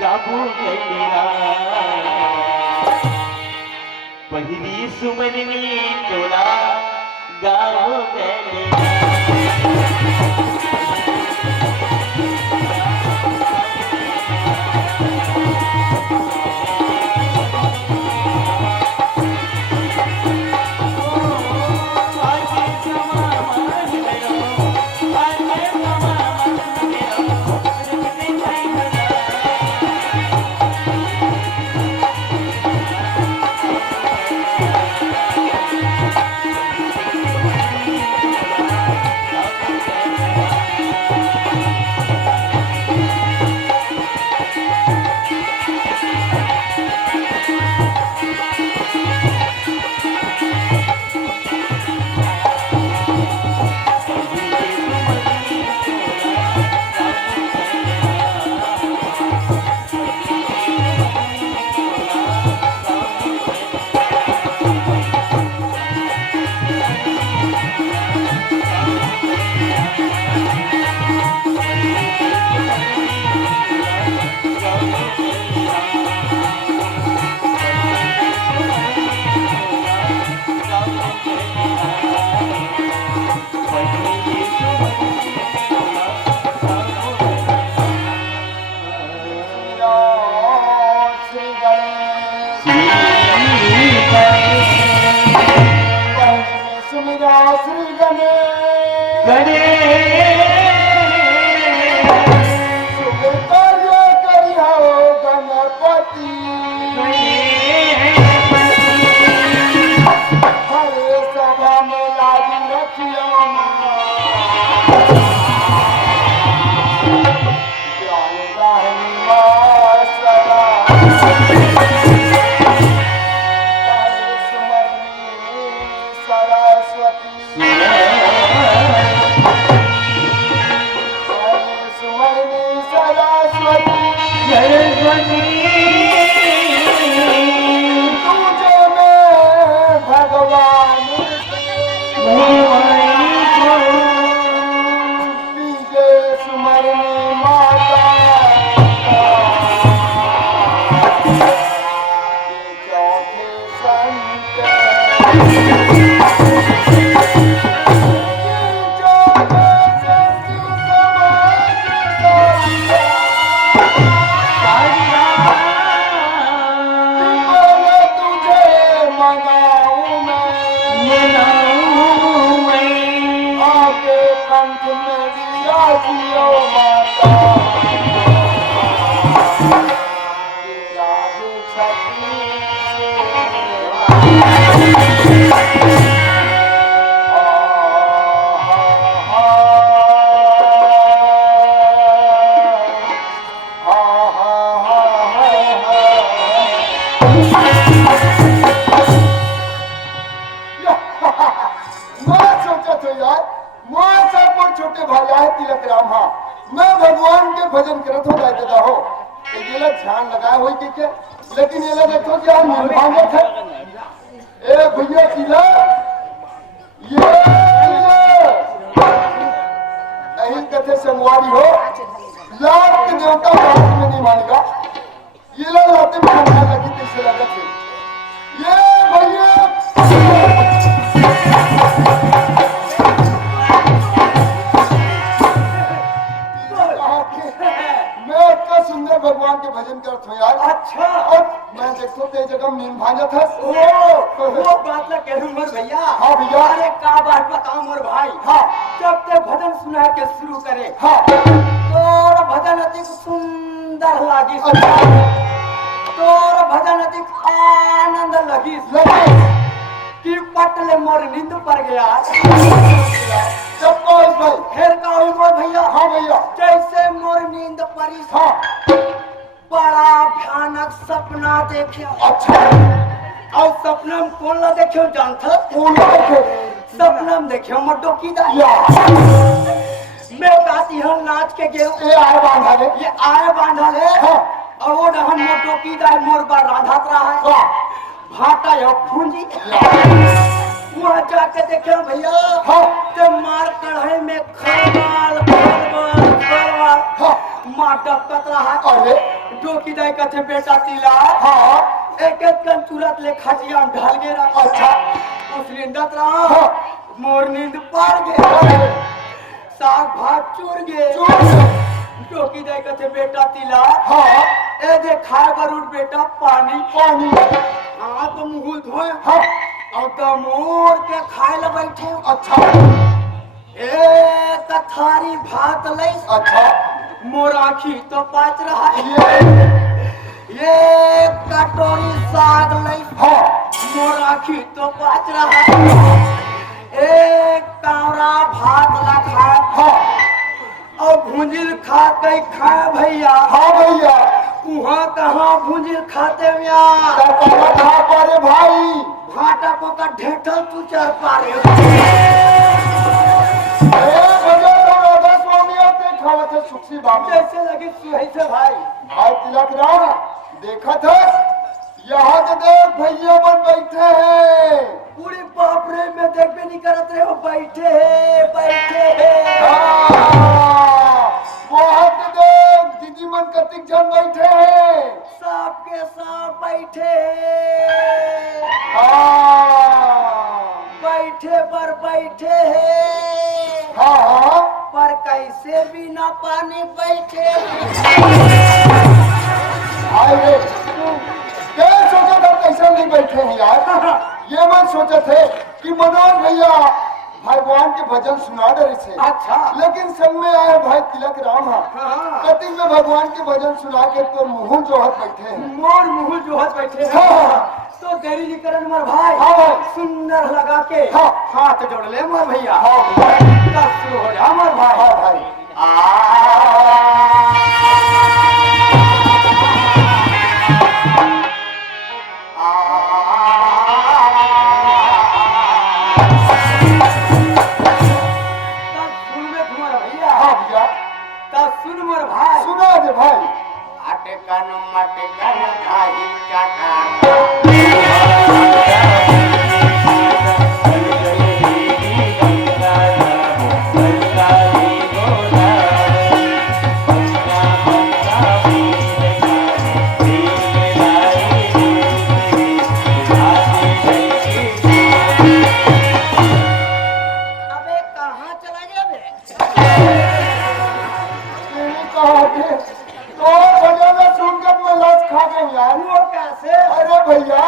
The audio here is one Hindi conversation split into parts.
गाबू गैला पहिली सुमननी तोला गाबू गैला छोटे भाई आए तिलक राम हाँ मैं भगवान के भजन करत हो जाए दादा हो तो ये लोग ध्यान लगाए हुई के लेकिन ये लोग देखो क्या निर्भांगत है ए भैया तिलक ये नहीं कथे संगवारी हो लाख के देवता बात में नहीं मानेगा ये लोग लाते में खाना लगी कैसे लगा थे ये भैया सुंदर भगवान के भजन करत हूँ यार। अच्छा और मैं देखो ते जगह नींद भांजत है वो बात ना कहूँ मोर भैया। हाँ भैया। अरे का बात बताओ मोर भाई। हाँ जब ते भजन सुना के शुरू करे हाँ तोर भजन अति सुंदर लागी तोर भजन अति आनंद लगी कि पटले मोर नींद पर गया। जब कोई भाई फिर का हुई मोर भैया। हाँ भैया जैसे मोर नींद परी हाँ बड़ा भयानक सपना देखे। अच्छा और सपना में कौन ला देखियो जानता कौन देखे सपना में देखियो मोटो की दा मैं गाती हूँ नाच के गेहूं ये आए बांधा ले ये आए बांधा ले हाँ और वो डहन मोटो की दा मोर बार राधा रहा है हाँ भाटा या फूंजी वहाँ जाके देखे भैया हाँ तो मार कढ़ाई में खरवाल खरवाल खरवाल हाँ मार डबकत रहा अरे डोकी दाई कथे बेटा तिला हाँ एक एक कन तुरंत ले खटिया में ढल गे रहा अच्छा उस नींदत रहा हाँ मोर नींद पार गे साग भात चूर गे डोकी दाई कथे बेटा तिला हाँ ए दे खाए बरूट बेटा पानी पानी हाँ तो मुंह धोए हाँ और दमोर के खाए ला बैठे अच्छा एक थारी भात लई अच्छा मोर आँखी तो पाच रहा है ये ये कटोरी साग लई हाँ मोर आँखी तो पाच रहा है एक कावरा भात ला खाए हाँ और भुंजिल खा के खाए भैया हाँ भैया वहाँ कहाँ भुंजिल खाते भैया कहाँ खा पारे भाई भाटा को का ढेठल तू चढ़ पा रहे भैया तो राधा स्वामी आते खावत है सुखी बाबू जैसे लगे सुहैसे भाई भाई तिलक राम देखा था यहाँ तो देख भैया बन बैठे हैं पूरे बाप रे में देखबे नहीं करत रहे हो बैठे है वहाँ तो देख दीदी मन कतिक जन बैठे हैं सांप के सांप बैठे है बैठे पर बैठे है हाँ पर कैसे भी ना पानी बैठे भाई रे क्या सोचा था कैसे नहीं बैठे हैं यार ये मत सोचे थे कि मनोज भैया भगवान के भजन सुना रहे थे अच्छा लेकिन संग में आए भाई तिलक राम हाँ। कतिक में भगवान के भजन सुना के तो मुंह जोहत बैठे हैं मोर मुँह जोहत बैठे हैं हाँ। तो देरी नहीं करन मर भाई हाँ भाई। सुंदर लगा के हाँ। हाथ जोड़ ले मर भैया हाँ भाई तब शुरू हो जा मर भाई हाँ भाई तब सुन में तुम्हारा भैया हाँ भैया तब सुन मोर भाई सुना दे भाई अटकन मटकन खाही चटा अबे कहाँ चला गया बे यही कहा कि तो भैया ने सुन के मैं लाश खा गई यार वो कैसे अरे भैया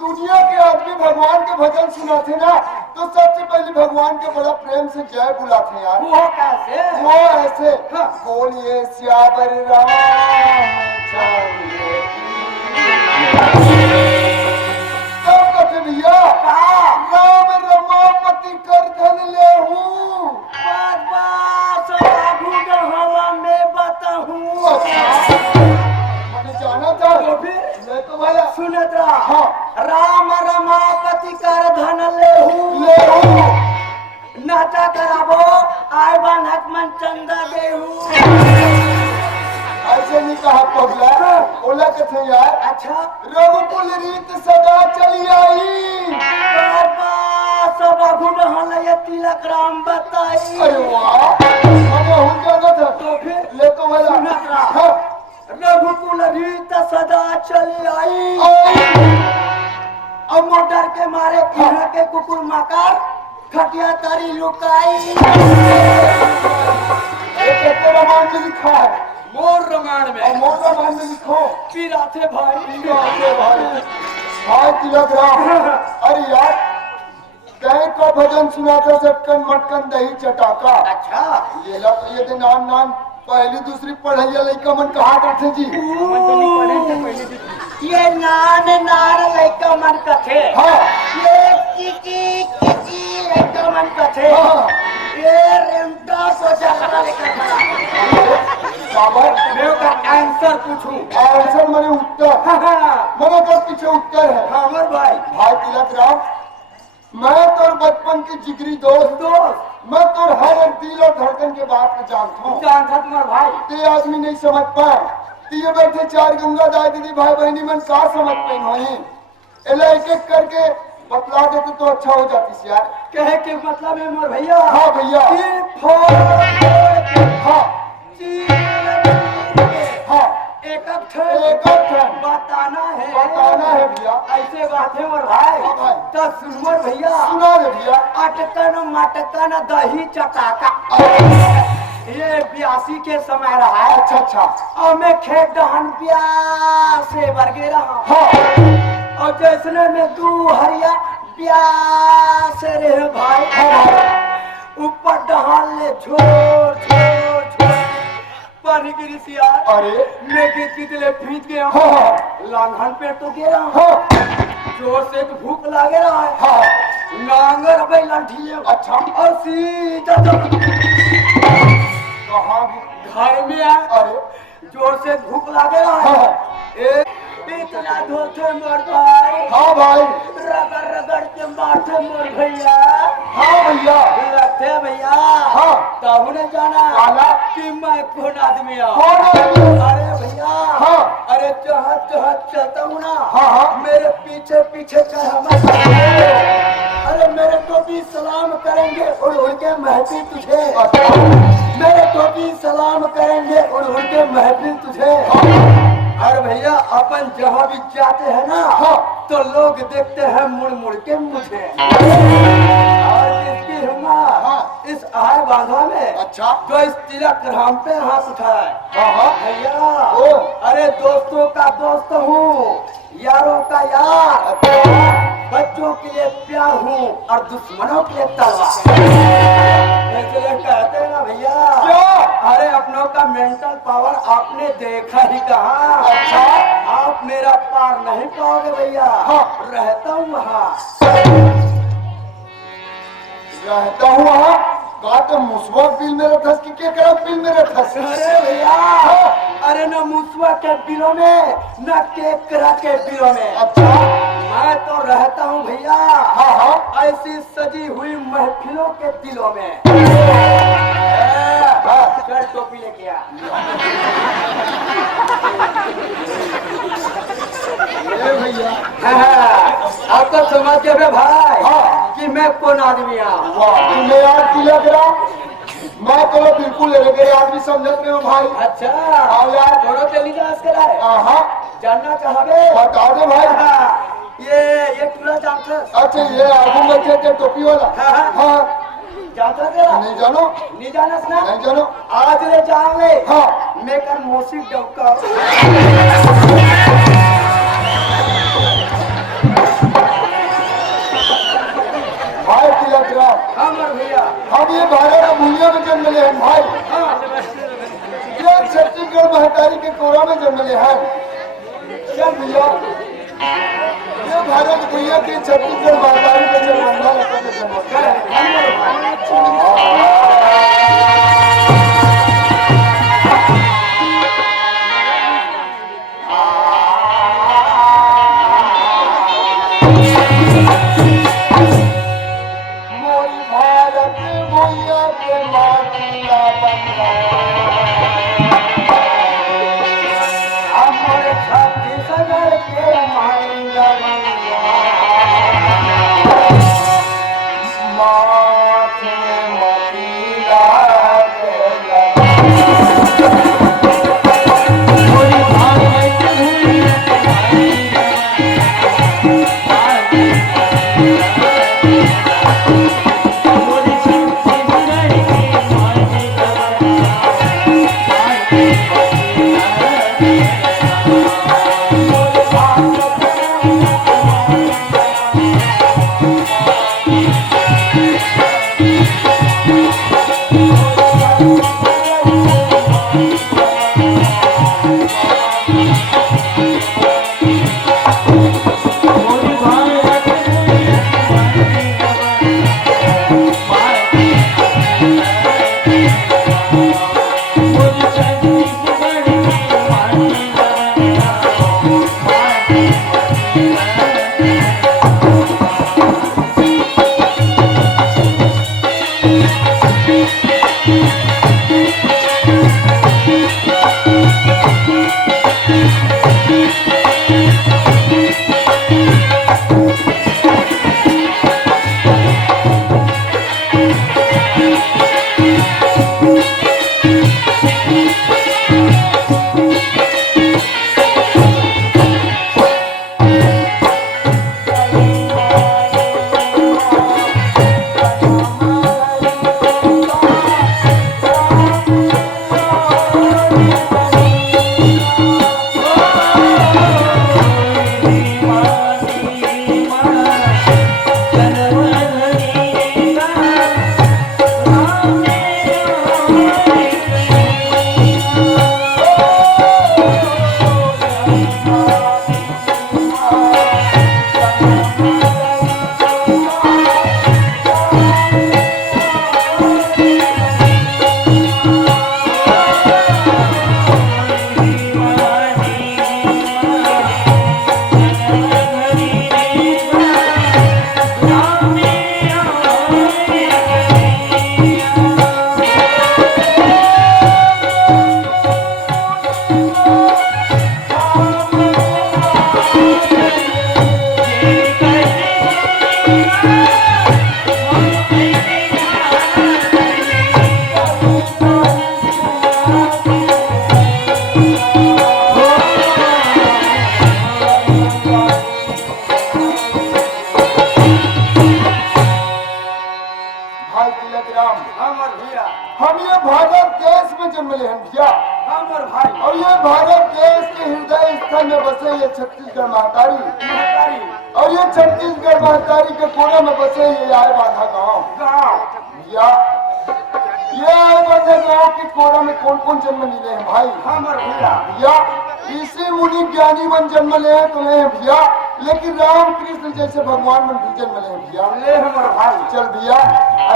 दुनिया के आदमी भगवान के भजन सुनाते ना तो सबसे पहले भगवान के बड़ा प्रेम से जय बुलाते यार वो कैसे वो ऐसे बोलिए श्यावर रामचंद्र सब कहते भैया राम रमापति कर धन ले हूँ बात बात बाबू हवा में बताऊं मैंने जाना था तो फिर मैं तो भैया सुनत रहा हाँ राम रमापति कर धन लेहू ले हूँ नाचा कराबो आय बन हकमन चंदा देहू ऐसे नहीं कहा पगला बोला कथे यार अच्छा रघुकुल रीत सदा चली आई बाबा सब बाबू हल तिलक राम बताई अरे वाह मैंने हूँ जाना था तो फिर ले तो भैया सुनत रहा हाँ रघुकुल रीत सदा चली आई अब मोटर के मारे किन्हा के कुकुर मकार खटिया तारी लुकाई एक एक रामायण में लिखा है मोर रामायण और में मोटा रामायण में लिखो पिराथे भाई भाई तिलक राम अरे यार कहीं का भजन सुनाता चटकन मटकन दही चटाका अच्छा ये ला तो ये नान नान पहली दूसरी पढ़ाई लड़का मन कहा करते जी ये नान नान लड़का मन कथे हाँ ये किकी किकी लड़का मन कथे हाँ ये रेमटा को जगरा लेकर बाबा मैं का आंसर पूछूं आंसर मैंने उत्तर मैंने का पीछे उत्तर है हमर भाई भाई तिलक राम मैं तोर बचपन की जिगरी दोस्त मैं तोर हर एक दिल और धड़कन के बात को जानता हूँ जानता तुम्हार भाई ते आदमी नहीं समझ पाए तिये बैठे चार गंगा दाई दीदी भाई बहनी मन का समझ पाई वही एला एक एक करके बतला देते तो अच्छा हो जाती यार कहे के मतलब है मोर भैया हाँ भैया कि फोड़ हाँ चीर के हाँ एक एक ठन बताना बताना है है भैया। ऐसे बात है मोर भाई हाँ भाई। तो सुनमोर भैया सुना रे भैया। अटकन मटकन दही चटाका ये 82 के समय रहा है। अच्छा अच्छा। और मैं खेत दहन प्यासे बरगे रहा हाँ और जैसने में तू हरिया प्यासे रहे भाई ऊपर दहन ले छोड़ छोड़ छोड़ पानी गिरी सी यार अरे मैं गीत ले भीग गया हाँ हाँ लांघन पे तो गिरा हाँ जोर से तो भूख लागे रहा है हाँ। नांगर भाई लाठी अच्छा और सीधा कहाँ घर में है अरे जोर से भूख लागे रहा हाँ है इतना धोते मोर भाई हाँ भाई रगड़ रगड़ के माथे मोर भैया हाँ भैया लगते भैया हाँ तब ने जाना काला कि मैं कौन आदमी हूँ कौन आदमी? अरे भैया हाँ अरे चहत चहत चलता हूँ ना हाँ हाँ मेरे पीछे पीछे चढ़ा अरे मेरे को भी सलाम करेंगे उड़ उड़ के महफिल तुझे अच्छा मेरे को भी सलाम करेंगे उड़ उड़ के महफिल तुझे अरे भैया अपन जहाँ भी जाते हैं ना हाँ तो लोग देखते हैं मुड़ मुड़ के मुझे और इसकी हिम्मत हाँ। इस आय बाधा में अच्छा जो इस तिलक राम पे हाथ उठाए हाँ हाँ भैया ओ अरे दोस्तों का दोस्त हूँ यारों का यार बच्चों के लिए प्यार हूँ और दुश्मनों के लिए तलवार इसलिए कहते हैं ना भैया क्या अरे अपनों का मेंटल पावर आपने देखा ही कहा अच्छा आप मेरा पार नहीं पाओगे भैया हाँ। रहता हूँ वहाँ रहता हूँ वहाँ का तो मुसवा बिल में रखस कि के करा बिल में रखस अरे भैया अरे न मुसवा के बिलों में न केकरा के बिलों में अच्छा मैं तो रहता हूँ भैया हाँ हाँ ऐसी सजी हुई महफिलों के दिलों में चल टोपी लेके आ ए भैया आप तो समझ गए भाई हाँ। कि मैं कौन आदमी हूँ वाह तुमने यार किया करा मैं तो बिल्कुल लेके आदमी समझत नहीं हूँ भाई अच्छा हाँ यार थोड़ा टेलीकास्ट करा है हाँ जानना चाहबे बता दे भाई ये टूला जानता अच्छा ये आगू बच्चे के टोपी वाला हाँ। हाँ जानता तेरा नहीं जानो नहीं जाना ना नहीं जानो आज ले जान ले हाँ मैं कर मोसी डौका भाई तिलक राम हमर भैया हम ये भारत की भूमिया में जन्म ले हैं भाई ये छत्तीसगढ़ महतारी के कोरा में जन्म ले हैं क्या भैया ये भारत की भूमिया के छत्तीसगढ़ महतारी के जन्म मोरी भारत भूमिया के माटिया बंगला हमर छत्तीसगढ़ के मांगा माथे मतीला हमर भाई और ये भारत देश के हृदय स्थल में बसे ये छत्तीसगढ़ महतारी, महतारी और ये छत्तीसगढ़ महतारी के कोने में बसे ये आए बाधा गाँव। गाँव या ये आए बाधा गाँव के कोना में कौन कौन जन्म लिए हैं भाई? हमर भैया भैया ऋषि मुनि ज्ञानी बन जन्म ले हैं तुम्हें हैं भैया, लेकिन राम कृष्ण जैसे भगवान बन भी जन्म ले हैं भैया। ले हमर भाई चल भैया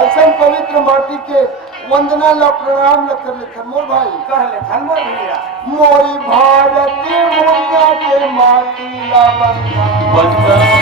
ऐसा पवित्र माटी के वंदना ला प्रणाम ला कर ले मोर भाई। कह ले हमर भैया मोरी भारत मुनिया के माटी ला वंदना। वंदना